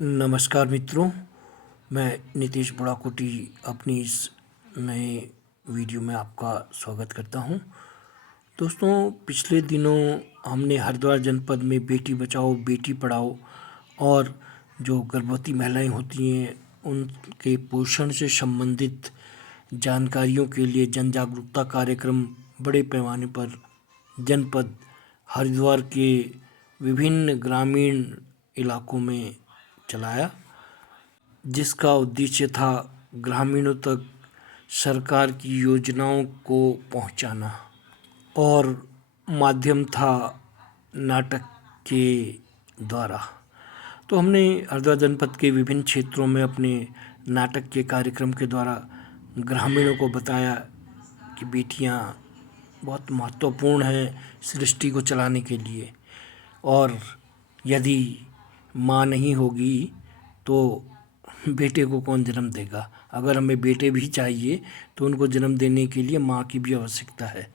नमस्कार मित्रों, मैं नीतीश बुढ़ाकोटी अपनी इस नए वीडियो में आपका स्वागत करता हूं। दोस्तों, पिछले दिनों हमने हरिद्वार जनपद में बेटी बचाओ बेटी पढ़ाओ और जो गर्भवती महिलाएं होती हैं उनके पोषण से संबंधित जानकारियों के लिए जन जागरूकता कार्यक्रम बड़े पैमाने पर जनपद हरिद्वार के विभिन्न ग्रामीण इलाकों में चलाया, जिसका उद्देश्य था ग्रामीणों तक सरकार की योजनाओं को पहुंचाना और माध्यम था नाटक के द्वारा। तो हमने हरिद्वार जनपद के विभिन्न क्षेत्रों में अपने नाटक के कार्यक्रम के द्वारा ग्रामीणों को बताया कि बेटियां बहुत महत्वपूर्ण हैं सृष्टि को चलाने के लिए, और यदि माँ नहीं होगी तो बेटे को कौन जन्म देगा। अगर हमें बेटे भी चाहिए तो उनको जन्म देने के लिए माँ की भी आवश्यकता है।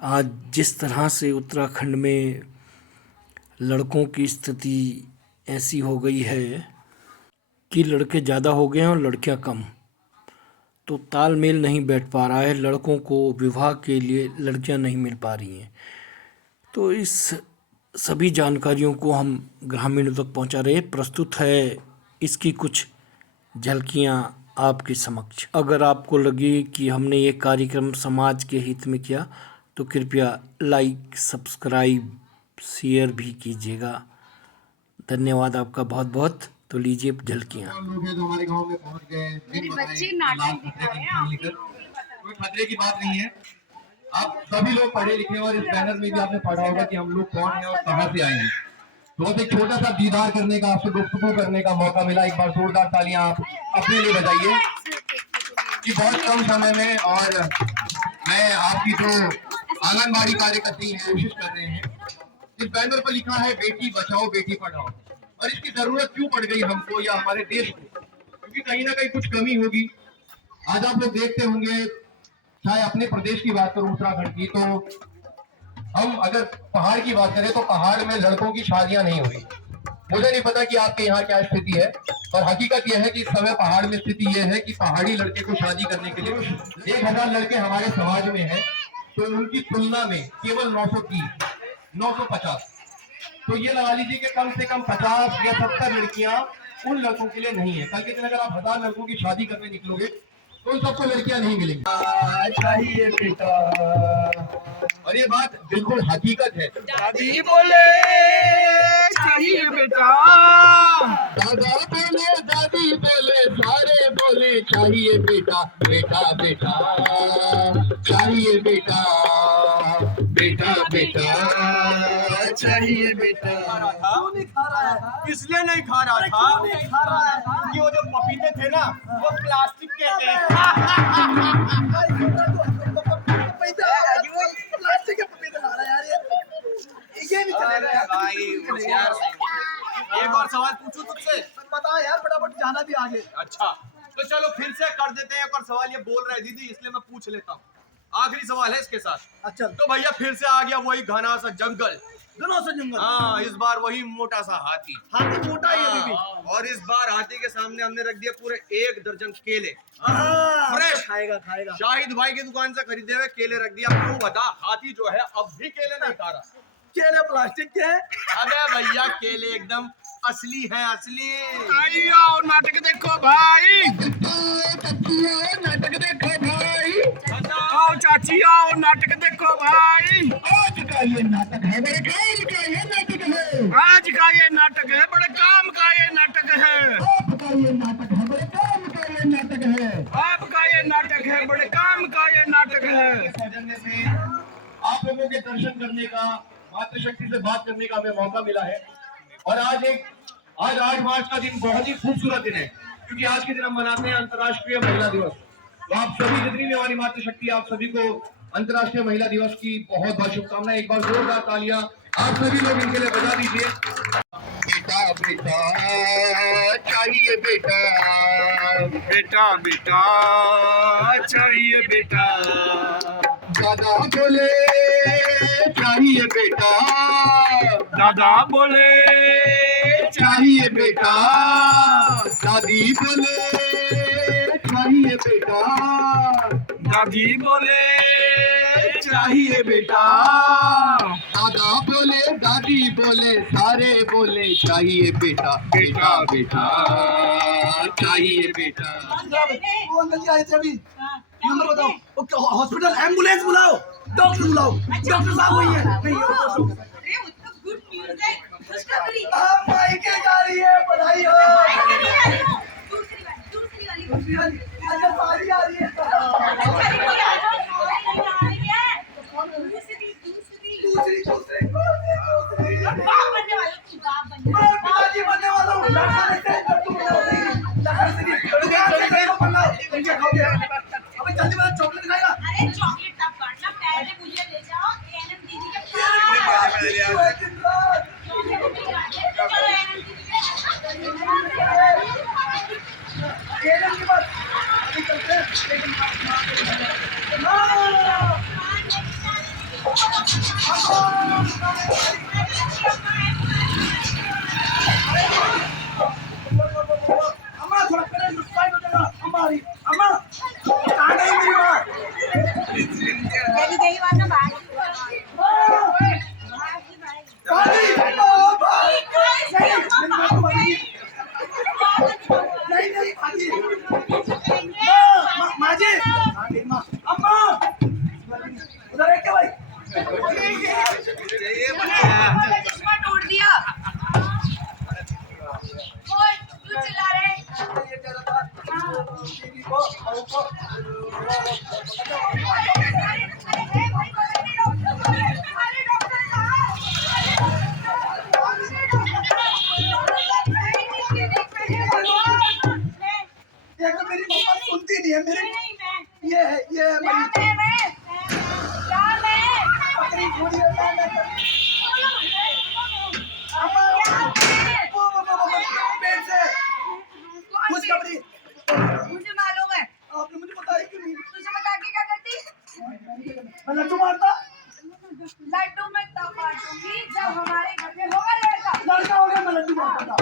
आज जिस तरह से उत्तराखंड में लड़कों की स्थिति ऐसी हो गई है कि लड़के ज़्यादा हो गए हैं और लड़कियां कम, तो तालमेल नहीं बैठ पा रहा है। लड़कों को विवाह के लिए लड़कियां नहीं मिल पा रही हैं। तो इस सभी जानकारियों को हम ग्रामीणों तक पहुंचा रहे। प्रस्तुत है इसकी कुछ झलकियां आपके समक्ष। अगर आपको लगे कि हमने ये कार्यक्रम समाज के हित में किया तो कृपया लाइक, सब्सक्राइब, शेयर भी कीजिएगा। धन्यवाद आपका बहुत बहुत। तो लीजिए झलकियां। लोग हैं जो हमारे गांव में पहुंच गए, बच्चे नाटक दिखा रहे हैं। कोई खतरे की बात नहीं है। आप सभी लोग पढ़े लिखे और इस बैनर में भी आपने पढ़ा होगा कि हम लोग कौन हैं और कहां से आए हैं। तो बस एक छोटा सा दीदार करने का, आपसे गुफ्तगू करने का मौका मिला। एक बार जोरदार तालियां आप अपने लिए बजाइए कि बहुत कम समय में। और मैं आपकी जो आंगनबाड़ी कार्यकर्ती है कोशिश कर रहे हैं। इस बैनर पर लिखा है बेटी बचाओ बेटी पढ़ाओ, और इसकी जरूरत क्यों पड़ गई हमको या हमारे देश को, क्योंकि कहीं ना कहीं कुछ कमी होगी। आज आप लोग देखते होंगे, चाहे अपने प्रदेश की बात करूं उत्तराखंड की, तो हम अगर पहाड़ की बात करें तो पहाड़ में लड़कों की शादियां नहीं हुई। मुझे नहीं पता कि आपके यहाँ क्या स्थिति है, पर हकीकत यह है कि इस समय पहाड़ में स्थिति यह है कि पहाड़ी लड़के को शादी करने के लिए 1000 लड़के हमारे समाज में हैं, तो उनकी तुलना में केवल 930, 950, तो ये लगा लीजिए कि कम से कम 50 या 70 लड़कियां उन लड़कों के लिए नहीं है। कल के दिन अगर आप 1000 लड़कों की शादी करने निकलोगे तो उन सबको लड़कियां नहीं मिलेंगी। चाहिए बेटा, और ये बात बिल्कुल हकीकत है। दादी बोले चाहिए बेटा, दादा बोले, दादी बोले, सारे बोले चाहिए बेटा, बेटा बेटा चाहिए बेटा, बेटा बेटा चाहिए बेटा। क्यों नहीं खा रहा है? इसलिए नहीं खा रहा था कि वो जो पपीते थे ना वो प्लास्टिक के थे। प्लास्टिक के पपीते खा रहा है यार, ये नहीं चलेगा भाई। होशियार सही। एक और सवाल पूछूं तुझसे? बता यार, फटाफट जाना भी आगे। अच्छा तो चलो फिर से कर देते हैं। एक और सवाल, ये बोल रहे दीदी इसलिए मैं पूछ लेता हूँ। आखिरी सवाल है इसके साथ। अच्छा तो भैया फिर से आ गया वही घना सा जंगल। घना सा जंगल, हाँ, इस बार वही मोटा सा हाथी। हाथी मोटा ही है दीदी। और इस बार हाथी के सामने हमने रख दिया पूरे 1 दर्जन केले फ्रेश। खाएगा शाहिद भाई की दुकान से खरीदे हुए केले रख दिया। तू बता, हाथी जो है अब भी केले नहीं खा रहा। केले प्लास्टिक के? अबे भैया केले एकदम असली है, असली। आओ नाटक देखो भाई, नाटक देखो भाई, आओ चाची आओ नाटक देखो भाई। आज का ये नाटक है बड़े काम का, ये नाटक है आज का ये नाटक है बड़े काम का, ये नाटक है आपका, ये नाटक है बड़े काम का, ये नाटक है आपका, ये नाटक है बड़े काम का, ये नाटक है। सौजन्य से आप लोगों के दर्शन करने का, मातृशक्ति से बात करने का हमें मौका मिला है। और आज 8 मार्च का दिन बहुत ही खूबसूरत दिन है, क्योंकि आज के दिन हम मनाते हैं अंतर्राष्ट्रीय महिला दिवस। तो आप सभी, जितनी भी हमारी मातृशक्ति, आप सभी को अंतर्राष्ट्रीय महिला दिवस की बहुत बहुत शुभकामनाएं। एक बार जोरदार तालियां आप सभी लोग इनके लिए बजा दीजिए। बेटा बेटा चाहिए बेटा, बेटा बेटा चाहिए बेटा, दादा बोले चाहिए बेटा, दादा बोले चाहिए चाहिए बेटा, दादी बोले चाहिए बेटा, दादी बोले चाहिए बेटा, दादा बोले दादी बोले सारे बोले चाहिए बेटा, बेटा बेटा चाहिए बेटा। वो अंकल जी आए थे अभी, नंबर बताओ, हॉस्पिटल एम्बुलेंस बुलाओ, डॉक्टर बुलाओ, डॉक्टर साहब वही है। नहीं अरे उसका गुड न्यूज़ है, खुशखबरी। आप मायके जा रही है, बधाई हो। दूसरी वाली। अच्छा सारी आ रही है। दूसरी बाप बनने वाला तू, बाप बनने मैं वाला। पिताजी बनने वाला हूँ। अबे जल्दी बना, चॉकलेट खाएगा। अरे चॉकलेट तब काटना, पहले मुझे ले जाओ एनएम दीदी के पास। चॉकलेट नहीं काटे, चलो एनएम दीदी के एनएम के पास अभी चलते हैं। अम्मा थोड़ा पहले साइड हो जाना। अम्मा आ रही, अम्मा कहाँ गई मेरी माँ? चली गई वरना बाहर नहीं भागी। माँ जी, अम्मा उधर है क्या भाई? चश्मा तोड़ दिया। ओए तू चिल्ला रहे? ये तो मेरी मम्मा सुनती नहीं है मेरी। ये है मेरी बकरी थोड़ी है। पेट से खुशखबरी मुझे मालूम है। आपने मुझे बताया क्यों नहीं? तुझे बता के क्या करती? मैं लड्डू मारता। लड्डू में तब बांटूंगी जब हमारे घर में होगा लड़का, लड़का हो गया, मैं लड्डू मारता था।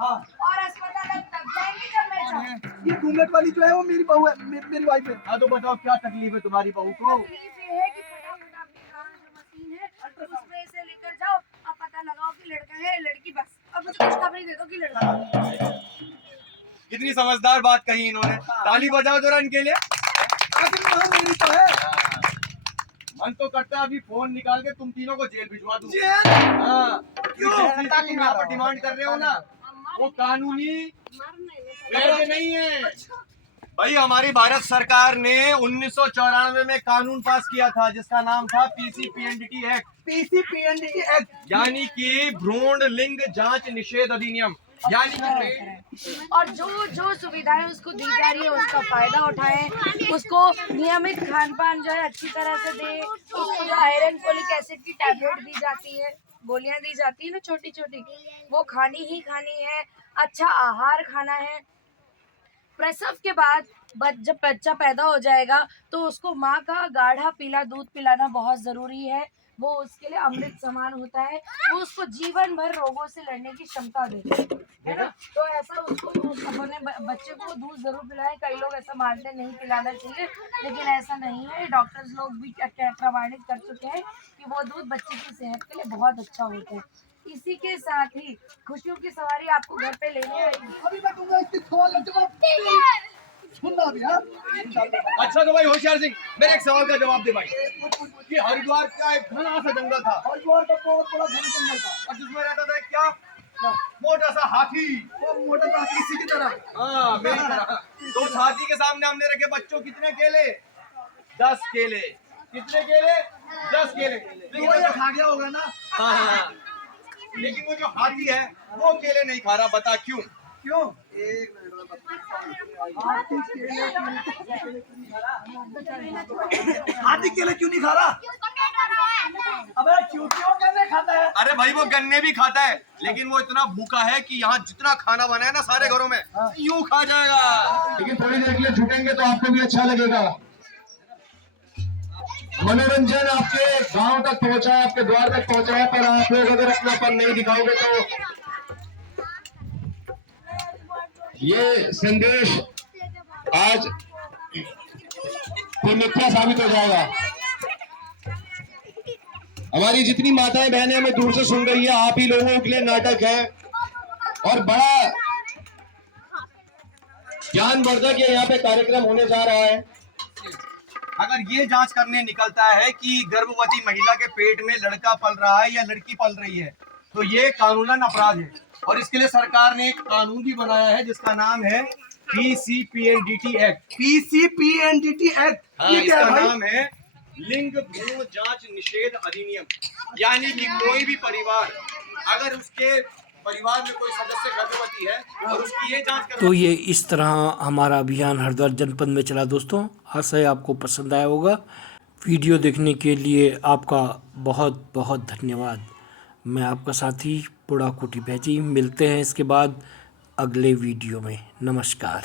हाँ, और अस्पताल तब जाएंगे जब मैं जाऊँ। ये घूंघट वाली जो है वो मेरी बहू है, मेरी वाइफ है। हाँ तो बताओ क्या तकलीफ है तुम्हारी बहू को? तकलीफ ये है कि फटाफट आपके काम जो मशीन है उसमें इसे लेकर जाओ, अब पता लगाओ कि लड़का है लड़की, बस अब मुझे खुशखबरी दे दो कि लड़का है। कितनी समझदार बात कही इन्होंने। ताली बजाओ जरा इनके लिए। आखिर माँ मेरी तो है। मन तो करता है अभी फोन निकाल के तुम तीनों को जेल भिजवा दूं। जेल? हाँ, क्यों? जैसी तुम यहाँ पर डिमांड कर रहे हो ना, वो कानूनी वैध नहीं है। भाई हमारी भारत सरकार ने 1994 में कानून पास किया था जिसका नाम था पीसीपीएनडीटी एक्ट, पीसीपीएनडीटी एक्ट, यानी कि भ्रूण लिंग जांच निषेध अधिनियम, यानी कि और जो सुविधाएं उसको दी जा रही है उसका फायदा उठाएं, उसको नियमित खान पान जो है अच्छी तरह से दे, उसको जो आयरन फोलिक एसिड की टैबलेट दी जाती है, गोलियां दी जाती है ना छोटी छोटी, वो खानी ही खानी है, अच्छा आहार खाना है। प्रसव के बाद जब बच्चा पैदा हो जाएगा तो उसको माँ का गाढ़ा पीला दूध पिलाना बहुत ज़रूरी है, वो उसके लिए अमृत समान होता है, वो उसको जीवन भर रोगों से लड़ने की क्षमता देता है ना। तो ऐसा उसको अपने बच्चे को दूध जरूर पिलाएं। कई लोग ऐसा मानते हैं नहीं पिलाना चाहिए, लेकिन ऐसा नहीं है, डॉक्टर्स लोग भी प्रमाणित कर चुके हैं कि वो दूध बच्चे की सेहत के लिए बहुत अच्छा होता है। इसी के साथ ही खुशियों की सवारी आपको घर पे लेने आएगी। अभी मैं दूंगा इसके सवाल का जवाब। सुनना भी हाँ? अच्छा तो भाई होशियार सिंह, मेरे एक सवाल का जवाब दे भाई कि हरिद्वार का एक घना सा जंगल था हरिद्वार का बहुत बड़ा घना जंगल था और जिसमें रहता था एक क्या मोटा सा हाथी। वो मोटा था इसी की तरह। हाँ मेरी तरह। तो उस हाथी के सामने हमने रखे बच्चों कितने केले? 10 केले। कितने केले? 10 केले। वो ये खा गया होगा ना। हाँ, लेकिन वो जो हाथी है वो केले नहीं खा रहा, बता क्यों? क्यों? एक हाथी केले क्यों नहीं खा रहा? अबे क्यों केले खाता है? अरे भाई वो गन्ने भी खाता है, लेकिन वो इतना भूखा है कि यहाँ जितना खाना बना है ना सारे घरों में यूं खा जाएगा। लेकिन थोड़ी देर के लिए झुकेंगे तो आपको भी अच्छा लगेगा। मनोरंजन आपके गांव तक पहुंचा है, आपके द्वार तक पहुंचा है, पर आप लोग अगर अपनापन नहीं दिखाओगे तो ये संदेश आज कोई मिथ्या साबित हो जाएगा। हमारी जितनी माताएं बहनें हमें दूर से सुन रही है, आप ही लोगों के लिए नाटक है और बड़ा ज्ञानवर्धक यहाँ पे कार्यक्रम होने जा रहा है। अगर ये जांच करने निकलता है कि गर्भवती महिला के पेट में लड़का पल रहा है या लड़की पल रही है, तो ये कानूनन अपराध है और इसके लिए सरकार ने एक कानून भी बनाया है जिसका नाम है PCPNDT एक्ट। PCPNDT एक्ट, हाँ, ये क्या इसका है भाई? नाम है लिंग भ्रूण जांच निषेध अधिनियम। यानी कि कोई भी परिवार, अगर उसके परिवार में कोई सदस्य गर्भवती है और उसकी ये जांच कर तो ये इस तरह हमारा अभियान हरिद्वार जनपद में चला। दोस्तों, आशा है आपको पसंद आया होगा। वीडियो देखने के लिए आपका बहुत बहुत धन्यवाद। मैं आपका साथी बुढ़ा कुटी भैजी, मिलते हैं इसके बाद अगले वीडियो में। नमस्कार।